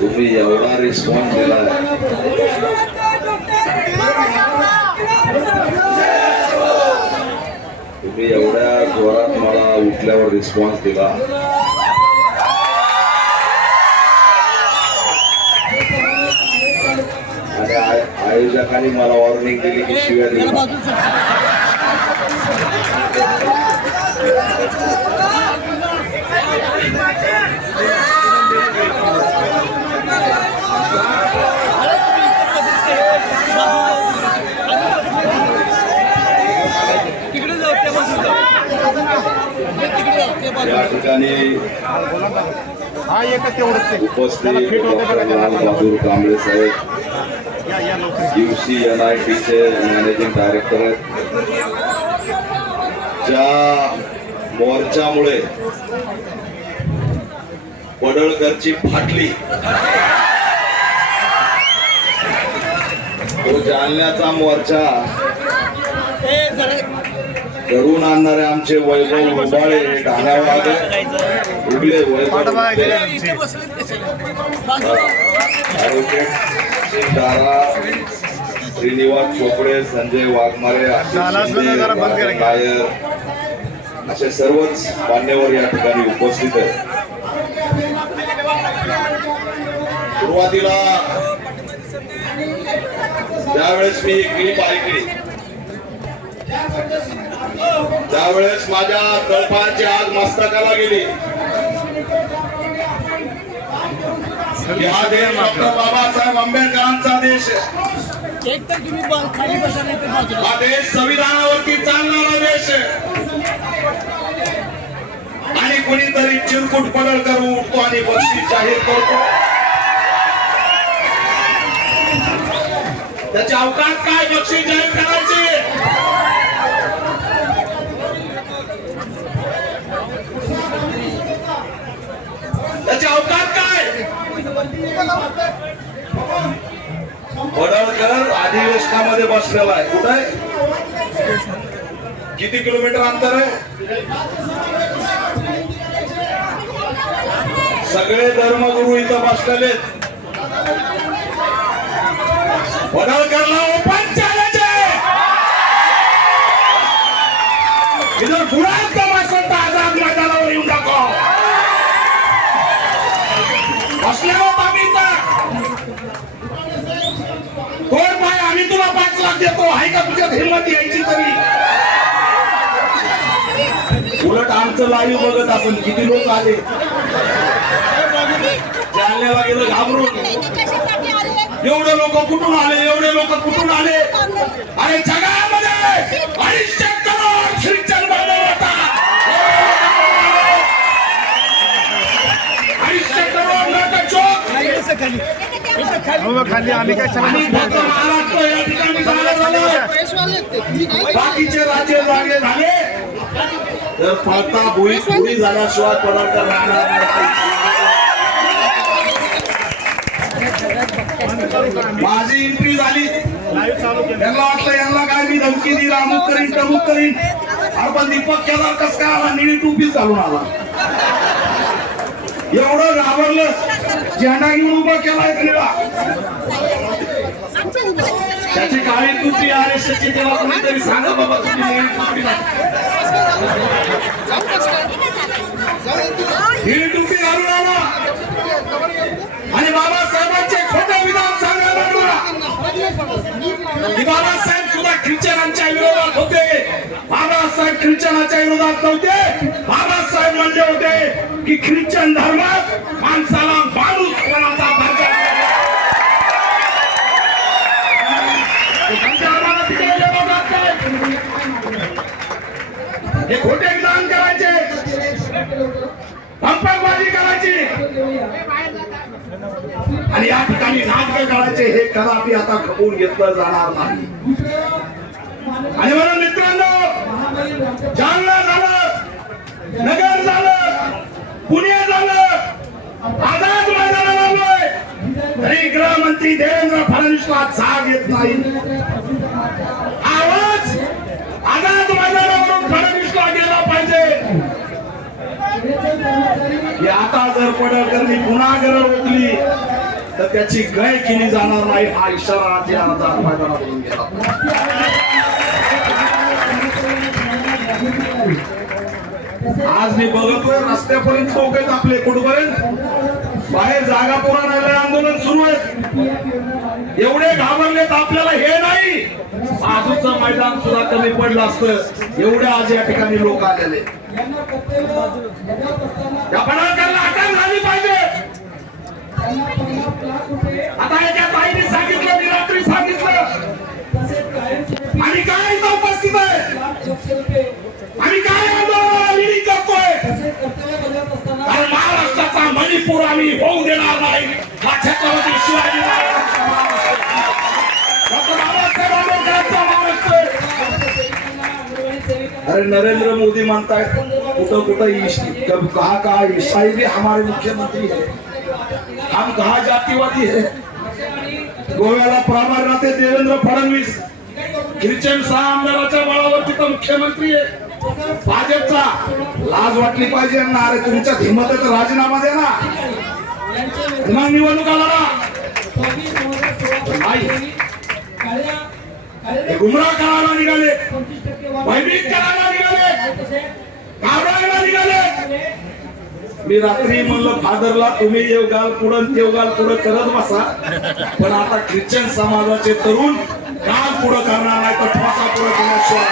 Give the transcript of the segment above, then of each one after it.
तुम्ही एवढा रिस्पॉन्स दिला तुम्ही एवढ्या जोरात मला उठल्यावर रिस्पॉन्स दिला. आणि आय- आयोजकांनी मला वॉर्निंग दिली की शिव्या दिली तिकडे जाऊ त्या बाजूला जाऊ तिकडे जाऊ त्या बाजूला या ठिकाणी हा उपस्थित बहादूर कांबळे साहेब युसी एन आय टीचे मॅनेजिंग डायरेक्टर आहेत. ज्या मोर्चामुळे पडळकरची फाटली तो जालन्याचा मोर्चा घडून आणणारे आमचे वैभव उबाळे उगले वैभव कशाला बाजूला ॲडव्होकेट दारा श्रीनिवास चोपडे संजय वाघमारे नायर असे सर्वच मान्यवर या ठिकाणी उपस्थित आहेत. सुरुवातीला ज्यावेळेस मी एक क्लिप ऐकली त्यावेळेस माझ्या तळपाची आग मस्तकाला गेली. की हा देश डॉक्टर बाबासाहेब आंबेडकरांचा देश आहे. हा देश संविधानावरती चालणारा देश आहे. आणि कोणीतरी चिरकुट पडळ करून उठतो आणि बक्षीस जाहीर करतो. त्याचे अवकाश काय? बक्षीस जाहीर करायचे त्याचे अवकाश काय वडळकर अधिवेशनामध्ये बसलेला आहे. कुठं आहे? किती किलोमीटर अंतर आहे? सगळे धर्मगुरू इथं बसलेले आहेत. पडळकरला ओपन चॅलेंज आहे. इथं गुरात आझाद मैदानावर येऊन आम्ही इथं कोण पाय आम्ही तुला देतो. आहे का तुझ्यात हिंमत यायची तरी? उलट आमचं लाईव्ह बघत असेल किती लोक आले? जालन्याला गेलं घाबरून. एवढे लोक कुठून आले? एवढे लोक कुठून आले? अरे जगामध्ये! अडीचशे करोड ख्रिश्चन बनले होता अडीचशे करोड लोक चोक खाली आम्ही काय बाकीचे राज्य जागे झाले. तर फळता पुरी झाल्याशिवाय राहणार नाही. माझी एंट्री झाली. चालू यांना वाटलं यांना काय मी धमकी दिला अमुक करीन तमुक करीन. आपण दीपक केला कस काय आला? निळी टोपी घालून आला. एवढं घाबरलं. झेंडा घेऊन उभा केलाय निळा त्याची काळी तुटी आर एस ची तेव्हा कोणीतरी सांगा बाबा तुम्ही ही टुपी घालून आला आणि बाबासाहेबांचे खोटे विधान बाबासाहेब सुद्धा ख्रिश्चनांच्या विरोधात होते. बाबासाहेब ख्रिश्चनाच्या विरोधात नव्हते. बाबासाहेब म्हणले होते की ख्रिश्चन धर्मात माणसाला माणूस कोणाचा दर्जा हे खोटे विधान करायचे. पंपकबाजी करायची. आणि या ठिकाणी नाटक करायचे हे कदापि आता खपवून घेतलं जाणार नाही. आणि म्हणून मित्रांनो जालना झालं नगर झालं पुणे झालं आझाद मैदानाला तरी गृहमंत्री देवेंद्र फडणवीसला जाग येत नाही. आवाज आझाद मैदानावरून फडणवीसला गेला पाहिजे. आता जर पडळकरनी पुन्हा गरज ओकली तर त्याची गय केली जाणार नाही हा इशारा आज या मैदानात गेला. आज मी बघतोय रस्त्यापर्यंत लोक आहेत आपले कुठपर्यंत? बाहेर जागा पुरा राहिलं आंदोलन सुरू आहे एवढे घाबरलेत आपल्याला हे नाही. बाजूचं मैदान सुद्धा कमी पडलं असतं. एवढे आज या ठिकाणी लोक आलेले. या फडाकांना झाली पाहिजे. आता याच्या ताईने सांगितलं मी रात्री सांगितलं. आणि काय इथं उपस्थित आहे? आणि काय आंदोलनाला करतोय? महाराष्ट्राचा मणिपूर आम्ही होऊ देणार नाही. हा छत्रपती शिवाजी अरे नरेंद्र मोदी म्हणतायत कुठं कुठं ईश- कब कहा कहा ईसाई भी हमारे मुख्यमंत्री है। हम कहा जातीवादी है? गोव्याला प्रामाणिक ते देवेंद्र फडणवीस. ख्रिश्चन सहा आमदाराच्या बळावर तिथं मुख्यमंत्री आहे. भाजपचा लाज वाटली पाहिजे ना अरे तुमच्या हिंमत राजीनामा द्या ना. मग निवडणूक आला गुमराह करायला निघाले. भयभीत करायला निघाले. घाबरायला निघाले. मी रात्री म्हणलं फादरला तुम्ही येवगाल पुढं तेवगाल पुढं करत बसा. पण आता ख्रिश्चन समाजाचे तरुण काल पुढं करणार नाही तर ठोसा पुढं करण्याशिवाय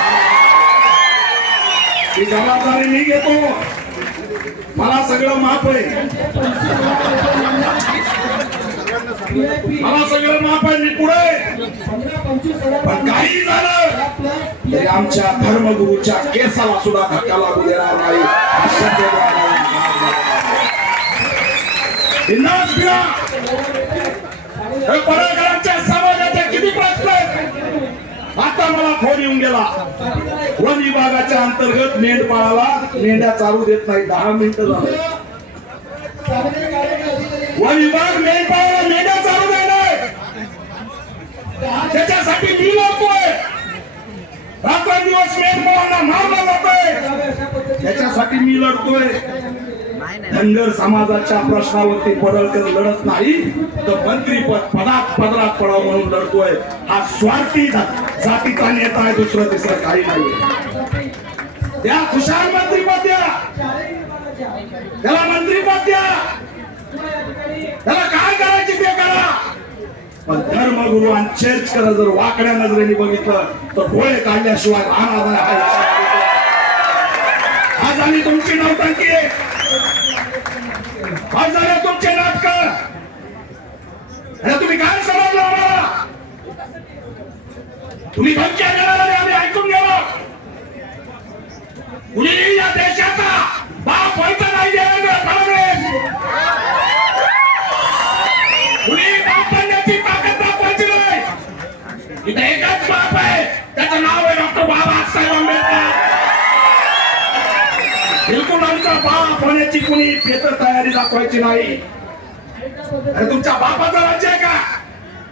ही जबाबदारी मी घेतो. मला सगळं माफ आहे. मला सगळं माफ आहे मी पुढे पण काही झालं तरी आमच्या धर्मगुरूच्या केसाला सुद्धा धक्का लागू देणार नाही. हा शब्द फिरा. हे परागरांच्या समाजाचे किती प्रश्न आहेत? आता मला फोन येऊन गेला. वन विभागाच्या अंतर्गत मेंढपाळाला मेंढ्या चालू देत नाही. दहा मिनिटं झाले. वन विभाग मेंढपाळाला मेंढ्या चालू देत नाही त्याच्यासाठी मी लढतोय रात्रंदिवस मेंढपाळांना मारला जातोय. त्याच्यासाठी मी लढतोय. धनगर समाजाच्या प्रश्नावरती पडळकर लढत नाही. तर मंत्रीपद पदात पदरात पडाव म्हणून लढतोय. हा स्वार्थी जातीचा नेता आहे दुसरं तिसरं काही नाही त्या खुशाल मंत्रीपद द्या. त्याला मंत्रीपद द्या. त्याला काय करायची ते करा. पण धर्मगुरु आणि चर्च करा जर वाकड्या नजरेने बघितलं तर डोळे काढल्याशिवाय राहणार नाही आज आम्ही तुमची नौटंकी आहे आज झाले तुमचे नाटक आणि तुम्ही काय समजलं आम्हाला तुम्ही धमक्या देणार आम्ही ऐकून गेलो कुणीही या देशाचा बाप व्हायचा नाही देवेंद्र फडणवीस कुणी बाप बनण्याची ताकद दाखवायची नाही. इथे एकच बाप आहे. त्याचं नाव आहे डॉक्टर बाबासाहेब आंबेडकर. बिलकुल आमचा बाप होण्याची कुणी पेपर तयारी दाखवायची नाही. अरे तुमच्या बापाचं राज्य आहे का?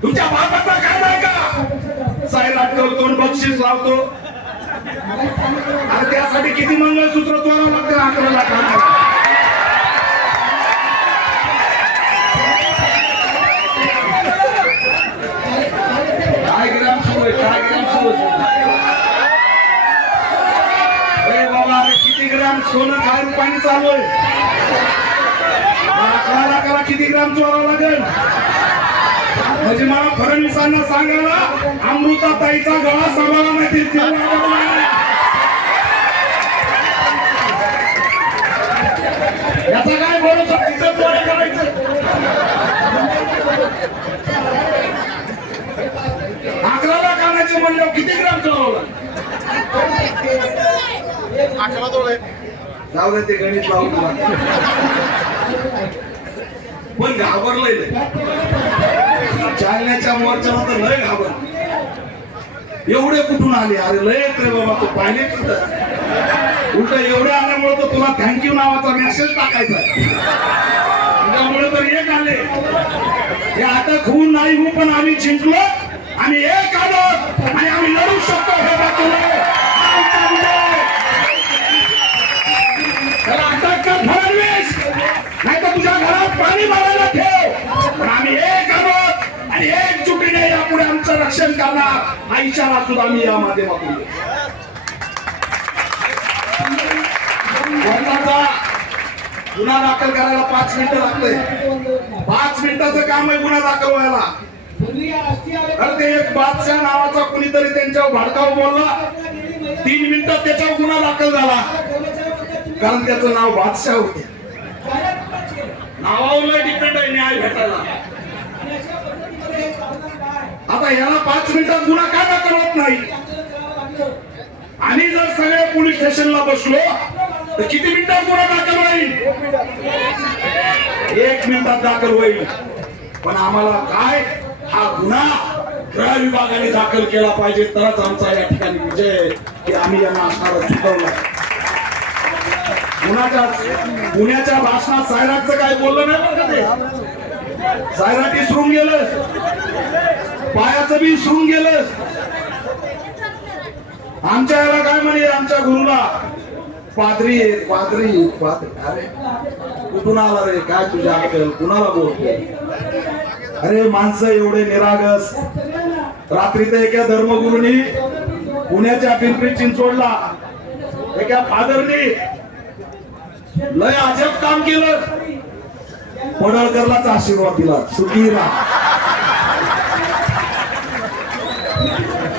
तुमच्या बापाचा काय नाही का? साईराट करतो आणि बक्षीस लावतो. अरे त्यासाठी किती मंगळसूत्र चोरावं लागतं अकरा लाखांना सोनं काय रुपयाने चालू आहे? अकरा लाखाला किती ग्राम चोरावं लागेल? म्हणजे मला फडणवीसांना सांगायला अमृता ताईचा गळा सांभाळा नाही याचा काय भरोसा तिथं करायचं. अकरा लाख आणायचे म्हणलं किती ग्राम चोरावं लागेल अकरा डोळे जाऊ दे ते गणित लावून पण घाबरलंय लय. जालन्याच्या मोर्चाला तर लय घाबर एवढे कुठून आले? अरे लय रे बाबा तू पाहिले कुठं? उलट एवढे आल्यामुळे तर तुला थँक्यू नावाचा मेसेज टाकायचा त्यामुळे तर एक आले. हे आता खून नाही हो पण आम्ही जिंकलो आणि एक आलो आणि आम्ही लढू शकतो हे बाजूला इशारा सुद्धा मी या माध्यमातून. गुन्हा दाखल करायला पाच मिनिटं लागतंय. पाच मिनिटाचं काम आहे गुन्हा दाखल व्हायला. तर ते एक बादशाह नावाचा कुणीतरी त्यांच्यावर भडकाव बोलला. तीन मिनिटात त्याच्यावर गुन्हा दाखल झाला. कारण त्याचं नाव बादशाह होते. नावावर डिपेंड आहे न्याय भेटायला. आता याला पाच मिनिटात गुन्हा का दाखल होत नाही? आणि जर सगळे पोलीस स्टेशनला बसलो तर किती मिनिटात गुन्हा दाखल होईल? एक मिनिटात दाखल होईल. पण आम्हाला काय? हा गुन्हा गृह विभागाने दाखल केला पाहिजे. तरच आमचा या ठिकाणी विजय की आम्ही यांना असणारा चुकवला पुण्याच्या गुन्ह्याच्या भाषणात सायराटचं काय बोललं नाही बरं का ते? सायराटी सुरून गेलं. पायाचं बी सुरून गेलं. आमच्या याला काय म्हणे आमच्या गुरुला? पादरी पादरी पादरी. अरे कुठून आला रे? काय तुझ्या अक्कल? कुणाला बोलतो अरे माणसं एवढे निरागस. रात्री तर एका धर्मगुरूंनी पुण्याच्या पिंपरी चिंचोडला एका फादरनी लय अजब काम केलं. पडळकरलाच आशीर्वाद दिला. सुखी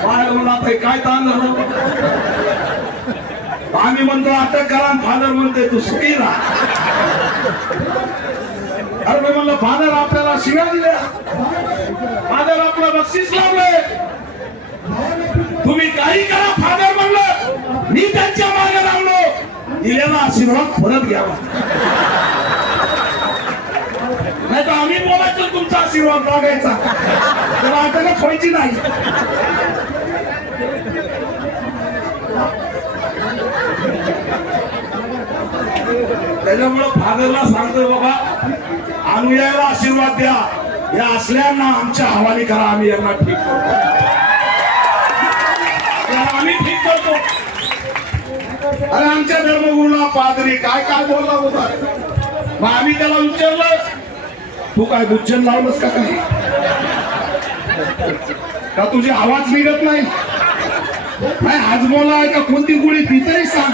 फादर म्हणला आता काय ताण झालं आम्ही म्हणतो अटक करा फादर म्हणते तू सुखी राहा. अरे मी म्हणलं फादर आपल्याला शिव्या दिल्या. फादर आपलं बक्षीस लावलंय तुम्ही काही करा फादर म्हणलं. मी त्यांच्या मागे लागलो. दिलेला आशीर्वाद परत घ्यावा नाही तर आम्ही बोलायचं तुमचा आशीर्वाद मागायचा त्याला अटकच व्हायची नाही. त्याच्यामुळं फादरला सांगतो बाबा अनुयायाला आशीर्वाद द्या. या असल्यांना आमच्या हवाली करा आम्ही यांना ठीक करतो. याला आम्ही ठीक करतो. अरे आमच्या धर्मगुरूला पादरी काय काय बोलला होता? मग आम्ही त्याला विचारलं तू काय गुज्जन लावलंस का काही का तुझी आवाज निघत नाही? नाही हाजमोला आहे का कोणती गुळी? ती तरी सांग.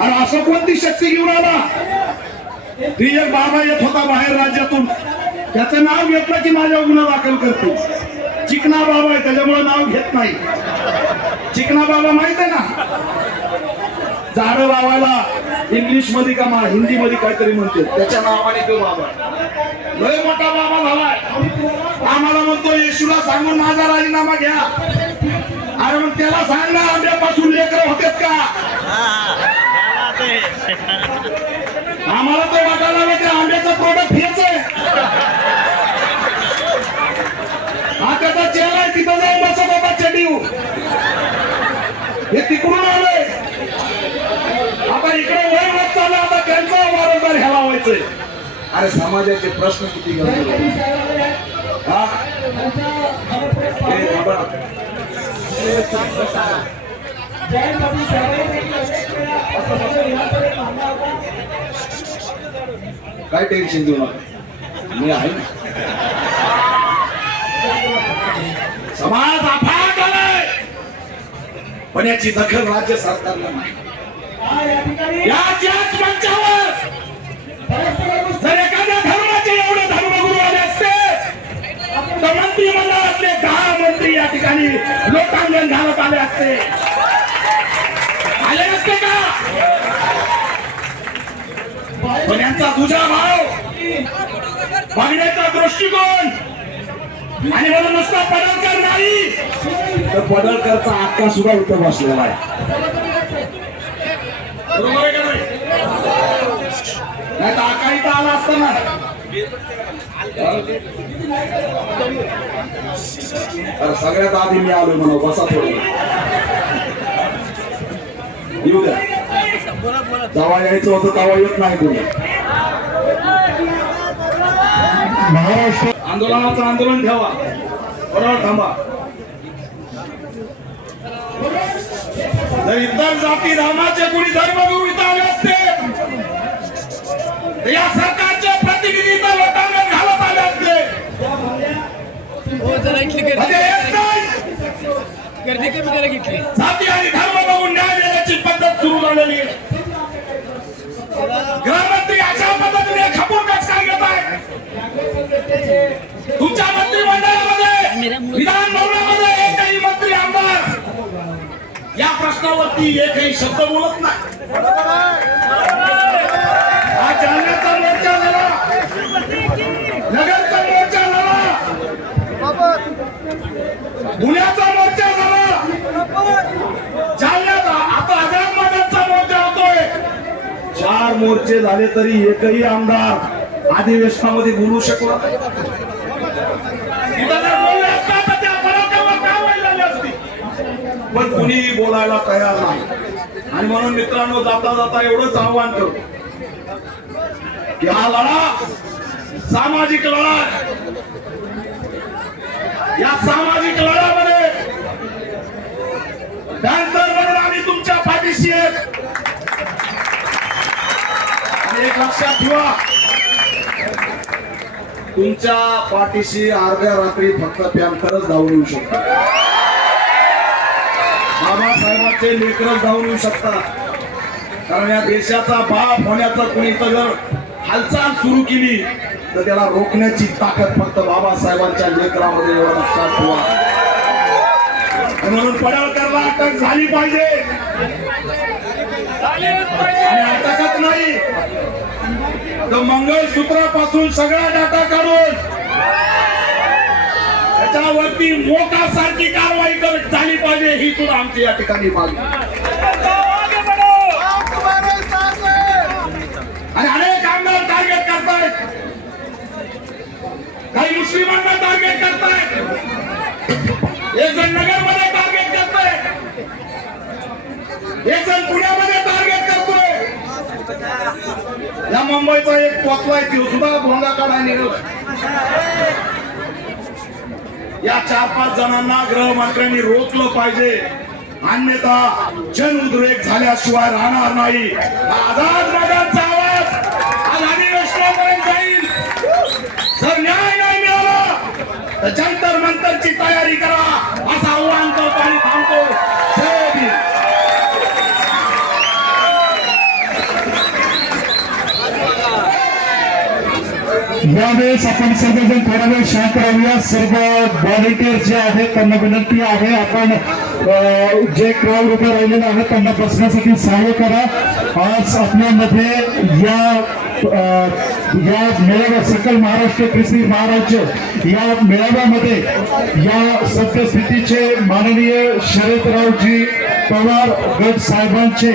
अरे असं कोणती शक्ती घेऊन आला? ती एक बाबा येत होता बाहेर राज्यातून. त्याचं नाव घेतलं की माझ्या गुन्हा दाखल करते. चिकना बाबा आहे त्याच्यामुळे नाव घेत नाही. चिकना बाबा माहीत आहे ना? झाड लावायला इंग्लिशमध्ये का मा- हिंदी मध्ये काहीतरी म्हणते त्याच्या नावाने तो बाबा. लय मोठा बाबा झालाय. आम्हाला म्हणतो येशूला सांगून माझा राजीनामा घ्या. अरे मग त्याला सांग ना आंब्यापासून लेकर होतात का? आम्हाला तो वाटायला माहिती आंब्याचं प्रोडक्ट हेच आहे. हा त्याचा चेहरा आहे तिथं जाऊन बसा बाबा चडीव हे तिकडून आलंय. आता इकडे वय होत चाललं आता त्यांचा वारंवार ह्याला व्हायचंय अरे समाजाचे प्रश्न किती गंभीर आहेत. हा? हे बाबा, काय टेन्शन घेऊ नका. मी आहे ना. समाज अफाट आलाय पण याची दखल राज्य सरकारला नाही. याच याच मंचावर जर एखाद्या धर्माचे एवढे धर्मगुरू आले असते तर मंत्रिमंडळातले दहा मंत्री या ठिकाणी लोकांजन घालत आले असते. आले नसते का? पण यांचा तुझा भाव बघण्याचा दृष्टिकोन आणि म्हणून नुसता पडळकर नाही. तर पडळकरचा आत्ता सुद्धा इथं बसलेला आहे. बरोबर आहे का नाही? तर आका तर आला असता ना. अरे सगळ्यात आधी मी आलोय म्हणून बसा थोडं. येऊ द्या. जेव्हा यायचं होतं तेव्हा येत नाही कोणी. महाराष्ट्र आंदोलनाचं आंदोलन ठेवा. बरोबर थांबा. जर इतर जाती धर्माचे कोणी धर्मगुरू इथं आले असते या सरकारचे प्रतिनिधी तर लोकांना घालत आले असते. हो म्हणजे गर्दी कमी करायला घेतली जाती आणि धर्म बघून न्याय देण्याची पद्धत सुरू झालेली आहे. गृहमंत्री अशा पद्धतीने खपून कस काय घेत आहे तुमच्या मंत्रिमंडळामध्ये प्रश्नावरती एकही शब्द बोलत नाही. हा जालन्याचा मोर्चा झाला नगरचा मोर्चा झाला पुण्याचा मोर्चा झाला जालन्याचा आता आझादमॅदानचा मोर्चा होतोय. चार मोर्चे झाले तरी एकही आमदार अधिवेशनामध्ये बोलू शकला नाही. तिथं जर बोलले असता तर त्या पराभवावर कारवाई झाली असती. पण कुणी बोलायला तयार नाही. आणि म्हणून मित्रांनो जाता जाता एवढंच आव्हान करतो हा लढा सामाजिक लढा. या सामाजिक लढ्यामध्ये डान्सर म्हणून आम्ही तुमच्या पाठीशी आहेत. आणि एक लक्षात ठेवा तुमच्या पाठीशी अर्ध्या रात्री फक्त पॅन्थरच धावून येऊ शकतो बाबासाहेबांचे लेकरच जाऊन येऊ शकतात. कारण या देशाचा बाप होण्याचा कुणी तर जर हालचाल सुरू केली तर त्याला रोखण्याची ताकद फक्त बाबासाहेबांच्या लेकरामध्ये एवढं लक्षात ठेवा. म्हणून पडळकरला अटक झाली पाहिजे. अटकच नाही. तर मंगळसूत्रापासून सगळा डाटा काढून त्याच्यावरती मोठा सारखी कारवाई कर- झाली पाहिजे ही सुद्धा आमची या ठिकाणी मागणी आणि अनेक आमदार टार्गेट करतायत. काही मुस्लिमांना टार्गेट करतायत. एक जण नगरमध्ये टार्गेट करतोय. एक जण पुण्यामध्ये टार्गेट करतोय. या मुंबईचा एक पोचलाय तो सुद्धा भोंगा काढा निघाला या चार पाच जणांना गृहमंत्र्यांनी रोखलं पाहिजे. अन्यथा जन उद्रेक झाल्याशिवाय राहणार नाही. आझाद नगरचा आवाज आज अधिवेशनापर्यंत जाईल. जर न्याय नाही मिळाला तर जंतर मंतरची तयारी करा असं आव्हान करतो आणि थांबतो जय भीम यावेळेस आपण सर्वजण थोडा वेळ शांत राहूया. सर्व व्हॉलेंटियर जे आहेत त्यांना विनंती आहे आपण जे क्राऊड उभे राहिलेले आहेत त्यांना बसण्यासाठी सहाय्य करा. आज आपल्यामध्ये या या मेळाव्या सकल महाराष्ट्र केसरी महाराज्य या मेळाव्यामध्ये या सद्यस्थितीचे माननीय शरदरावजी पवार गट साहेबांचे